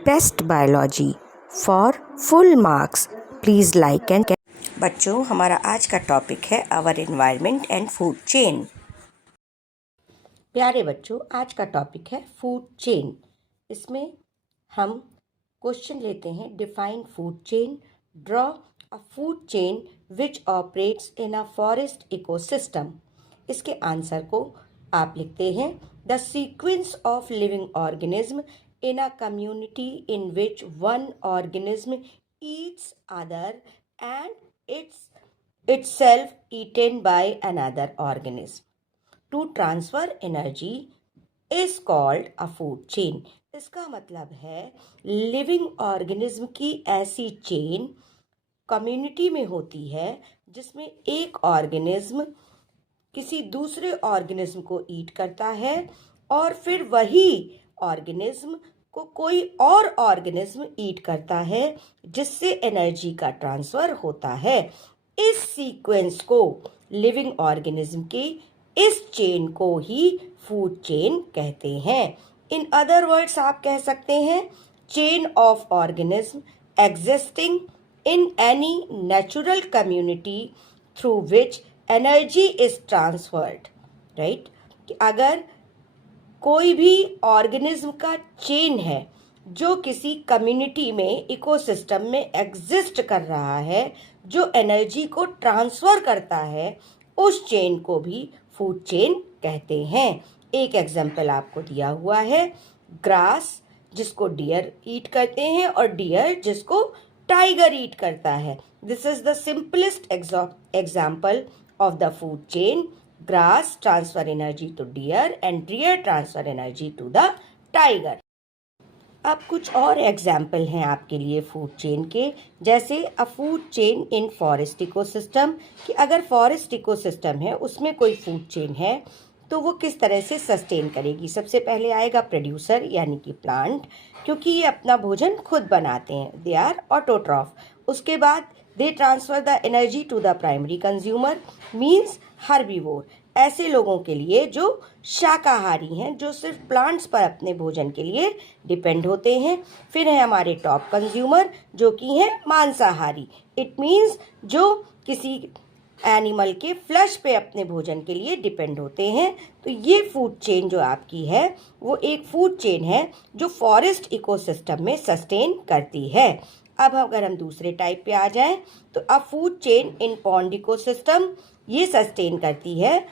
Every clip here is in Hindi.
Best biology for full marks please like and. बच्चों, हमारा आज का टॉपिक है our environment and food chain. प्यारे बच्चों, आज का टॉपिक है फूड चेन। इसमें हम क्वेश्चन लेते हैं, define food chain, draw a food chain which operates in a forest ecosystem. इसके आंसर को आप लिखते हैं, the sequence of living organism in a community in which one organism eats other and itself eaten by another organism. To transfer energy is called a food chain. इसका मतलब है लिविंग ऑर्गेनिज्म की ऐसी चेन कम्युनिटी में होती है जिसमें एक ऑर्गेनिज्म किसी दूसरे ऑर्गेनिज्म को ईट करता है और फिर वही ऑर्गेनिज्म को कोई और ऑर्गेनिज्म ईट करता है, जिससे एनर्जी का ट्रांसफर होता है। इस सीक्वेंस को, लिविंग ऑर्गेनिज्म की इस चेन को ही फूड चेन कहते हैं। इन अदर वर्ड्स आप कह सकते हैं, chain of organism existing in any natural community through which energy is transferred. Right, कि अगर कोई भी ऑर्गेनिज्म का चेन है जो किसी कम्युनिटी में, इकोसिस्टम में एग्जिस्ट कर रहा है, जो एनर्जी को ट्रांसफर करता है, उस चेन को भी फूड चेन कहते हैं। एक एग्जाम्पल आपको दिया हुआ है, ग्रास जिसको डियर ईट करते हैं और डियर जिसको टाइगर ईट करता है। This is the simplest example of the food chain. Grass transfer energy to deer and deer transfer energy to the tiger. अब कुछ और एग्जाम्पल हैं आपके लिए फूड चेन के, जैसे अ फूड चेन इन फॉरेस्ट इकोसिस्टम, कि अगर फॉरेस्ट इकोसिस्टम है उसमें कोई फूड चेन है तो वो किस तरह से सस्टेन करेगी। सबसे पहले आएगा प्रोड्यूसर यानी कि प्लांट, क्योंकि ये अपना भोजन खुद बनाते हैं, दे आर ऑटोट्रॉफ। उसके बाद they transfer the energy to the primary consumer means herbivore, ऐसे लोगों के लिए जो शाकाहारी हैं, जो सिर्फ प्लांट्स पर अपने भोजन के लिए डिपेंड होते हैं। फिर है हमारे टॉप कंज्यूमर जो कि हैं मांसाहारी, इट मीन्स जो किसी एनिमल के फ्लैश पे अपने भोजन के लिए डिपेंड होते हैं। तो ये फूड चेन जो आपकी है वो एक फूड चेन है जो फॉरेस्ट इकोसिस्टम में सस्टेन करती है। अब अगर हम दूसरे टाइप पे आ जाएं तो अ फूड चेन इन पॉन्ड इकोसिस्टम, ये सस्टेन करती है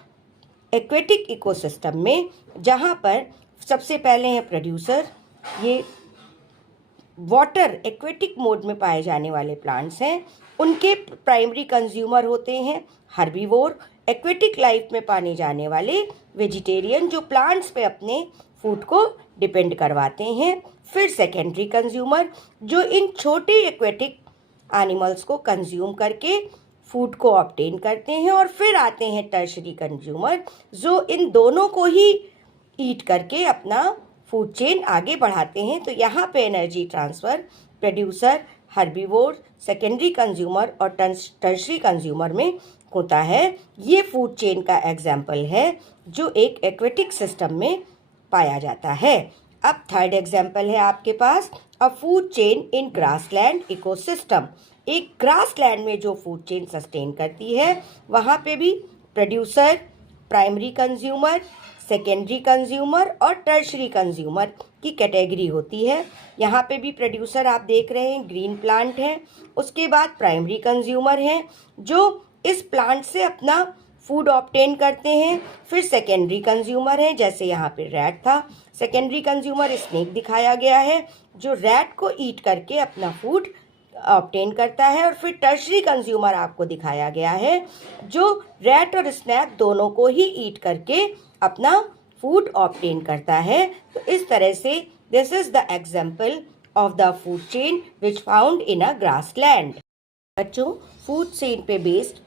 एक्वेटिक इकोसिस्टम में, जहाँ पर सबसे पहले हैं प्रोड्यूसर, ये वाटर एक्वेटिक मोड में पाए जाने वाले प्लांट्स हैं, उनके प्राइमरी कंज्यूमर होते हैं हर्बीवोर, एक्वेटिक लाइफ में पाने जाने वाले वेजिटेरियन जो प्लांट्स पे अपने फूड को डिपेंड करवाते हैं। फिर सेकेंडरी कंज्यूमर जो इन छोटे एक्वेटिक एनिमल्स को कंज्यूम करके फूड को ऑब्टेन करते हैं। और फिर आते हैं टर्शरी कंज्यूमर जो इन दोनों को ही ईट करके अपना फूड चेन आगे बढ़ाते हैं। तो यहाँ पे energy transfer producer, herbivore, secondary consumer और टर्शरी कंज्यूमर में होता है। ये फूड चेन का एग्जाम्पल है जो एक एक्वेटिक सिस्टम में पाया जाता है। अब थर्ड एग्जाम्पल है आपके पास, a food chain in grassland ecosystem. एक ग्रासलैंड में जो फूड चेन सस्टेन करती है, वहाँ पे भी producer, primary consumer, secondary consumer और टर्शरी कंज्यूमर की कैटेगरी होती है। यहाँ पे भी प्रोड्यूसर आप देख रहे हैं ग्रीन प्लांट है, उसके बाद प्राइमरी कंज्यूमर हैं जो इस प्लांट से अपना फूड ऑब्टेन करते हैं। फिर सेकेंडरी कंज्यूमर हैं, जैसे यहाँ पे रैट था, सेकेंडरी कंज्यूमर स्नेक दिखाया गया है जो रैट को ईट करके अपना फूड ऑब्टेन करता है। और फिर टर्शरी कंज्यूमर आपको दिखाया गया है जो रैट और स्नैक दोनों को ही ईट करके अपना फूड ऑब्टेन करता है। तो इस तरह से this is the example of the food chain which found in a grassland. बच्चों, फूड चेन पे बेस्ड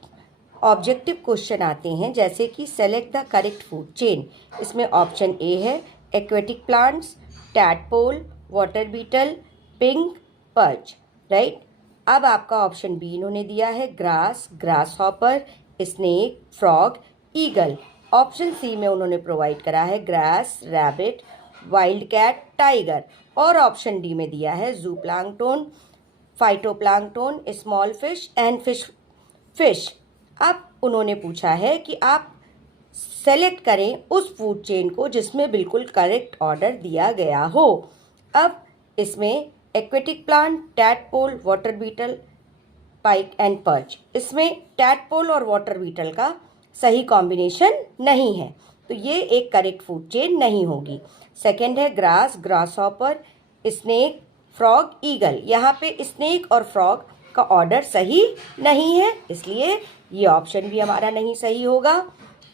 ऑब्जेक्टिव क्वेश्चन आते हैं, जैसे कि select the correct food chain. इसमें ऑप्शन ए है aquatic plants, tadpole, water beetle, pink, perch. Right, अब आपका ऑप्शन बी इन्होंने दिया है grass, grasshopper, snake, frog, eagle. Option C में उन्होंने प्रोवाइड करा है grass, rabbit, wild cat, tiger. और ऑप्शन डी में दिया है जू प्लांक्टोन, फाइटोप्लांक्टोन, स्मॉल फिश एंड फिश। अब उन्होंने पूछा है कि आप सेलेक्ट करें उस फूड चेन को जिसमें बिल्कुल करेक्ट ऑर्डर दिया गया हो। अब इसमें aquatic plant, tadpole, water beetle, pike and perch. इसमें टैडपोल और वाटर बीटल का सही कॉम्बिनेशन नहीं है, तो ये एक करेक्ट फूड चेन नहीं होगी। सेकंड है grass, grasshopper, snake, frog, eagle. यहाँ पे स्नेक और फ्रॉग का ऑर्डर सही नहीं है, इसलिए ये ऑप्शन भी हमारा नहीं सही होगा।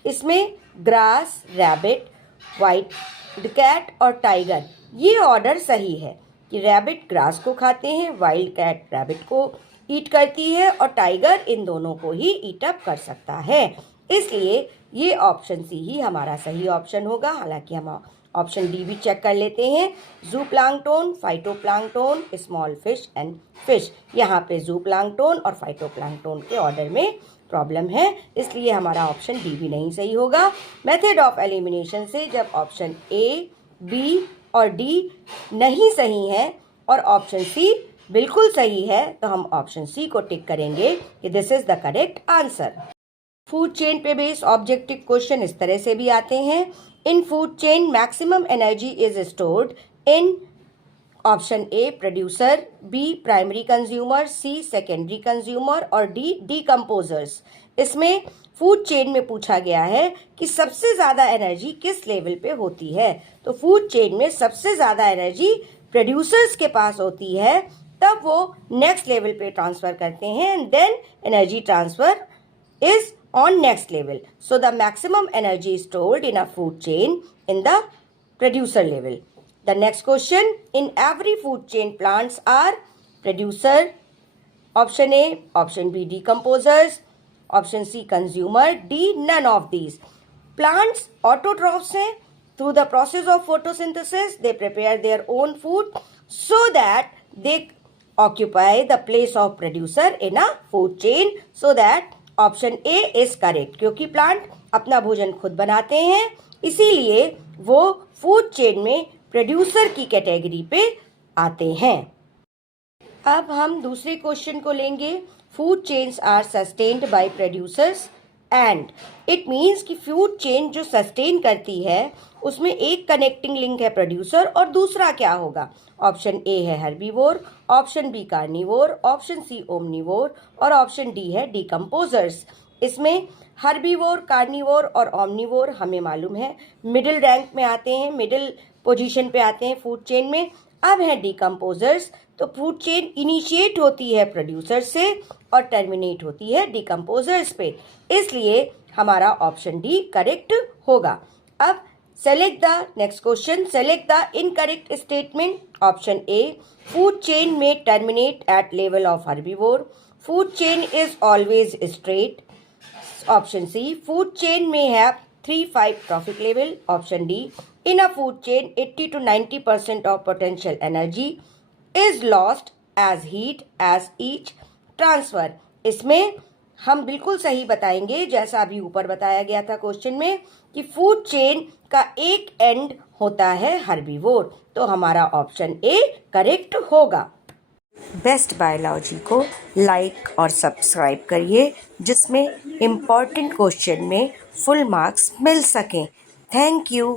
इसमें ग्रास, रैबिट, वाइट कैट और टाइगर, ये ऑर्डर सही है कि रैबिट ग्रास को खाते हैं, वाइल्ड कैट रैबिट को ईट करती है और टाइगर इन दोनों को ही ईट अप कर सकता है। इसलिए ये ऑप्शन सी ही हमारा सही ऑप्शन होगा। हालांकि हम ऑप्शन डी भी चेक कर लेते हैं। जू प्लांक्टोन, फाइटोप्लांक्टोन, स्मॉल फिश एंड फिश। यहाँ पे जू प्लांक्टोन और फाइटोप्लांक्टोन के ऑर्डर में प्रॉब्लम है, इसलिए हमारा ऑप्शन डी भी नहीं सही होगा। मेथड ऑफ एलिमिनेशन से जब ऑप्शन ए, बी और डी नहीं सही है और ऑप्शन सी बिल्कुल सही है, तो हम ऑप्शन सी को टिक करेंगे कि this is the correct answer. Food chain पे बेस्ड ऑब्जेक्टिव क्वेश्चन इस तरह से भी आते हैं। In food chain maximum energy is stored in option A producer, B primary consumer, C secondary consumer और डी डीकम्पोजर्स। इसमें फूड चेन में पूछा गया है कि सबसे ज़्यादा एनर्जी किस लेवल पे होती है। तो फूड चेन में सबसे ज़्यादा एनर्जी प्रोड्यूसर्स के पास होती है, तब वो नेक्स्ट लेवल पे ट्रांसफ़र करते हैं and then energy transfer is on next level. So the maximum energy is stored in a food chain in the producer level. The next question, in every food chain plants are producer, option A, option B decomposers, option C consumer, D none of these. Plants autotrophs हैं, through the process of photosynthesis they prepare their own food so that they occupy the place of producer in a food chain, so that option A is correct. क्योंकि प्लांट अपना भोजन खुद बनाते हैं, इसीलिए वो फूड चेन में प्रोड्यूसर की कैटेगरी पे आते हैं। अब हम दूसरे क्वेश्चन को लेंगे। Food chains are sustained by producers and it means कि फूड चेन जो सस्टेन करती है उसमें एक कनेक्टिंग लिंक है प्रोड्यूसर और दूसरा क्या होगा। ऑप्शन ए है herbivore, option B carnivore, option C omnivore और ऑप्शन डी है डीकम्पोजर्स। इसमें हर्बीवोर, कार्निवोर और ओमनिवोर हमें मालूम है मिडिल रैंक में आते हैं, मिडिल पोजीशन पे आते हैं फूड चेन में। अब है डीकम्पोजर्स, तो फूड चेन इनिशिएट होती है प्रोड्यूसर से और टर्मिनेट होती है डीकम्पोजर्स पे, इसलिए हमारा ऑप्शन डी करेक्ट होगा। अब select the next question, select the incorrect statement. Option A, food chain may terminate at level of herbivore. Food chain is always straight. Option C, food chain may have 3-5 trophic level. Option D, in a food chain 80 to 90% of potential energy is lost as heat as each transfer. इसमें हम बिल्कुल सही बताएंगे, जैसा अभी ऊपर बताया गया था क्वेश्चन में कि फूड चेन का एक एंड होता है हर्बीवोर, तो हमारा ऑप्शन ए करेक्ट होगा। बेस्ट बायोलॉजी को लाइक और सब्सक्राइब करिए, जिसमें इम्पॉर्टेंट क्वेश्चन में फुल मार्क्स मिल सकें। Thank you.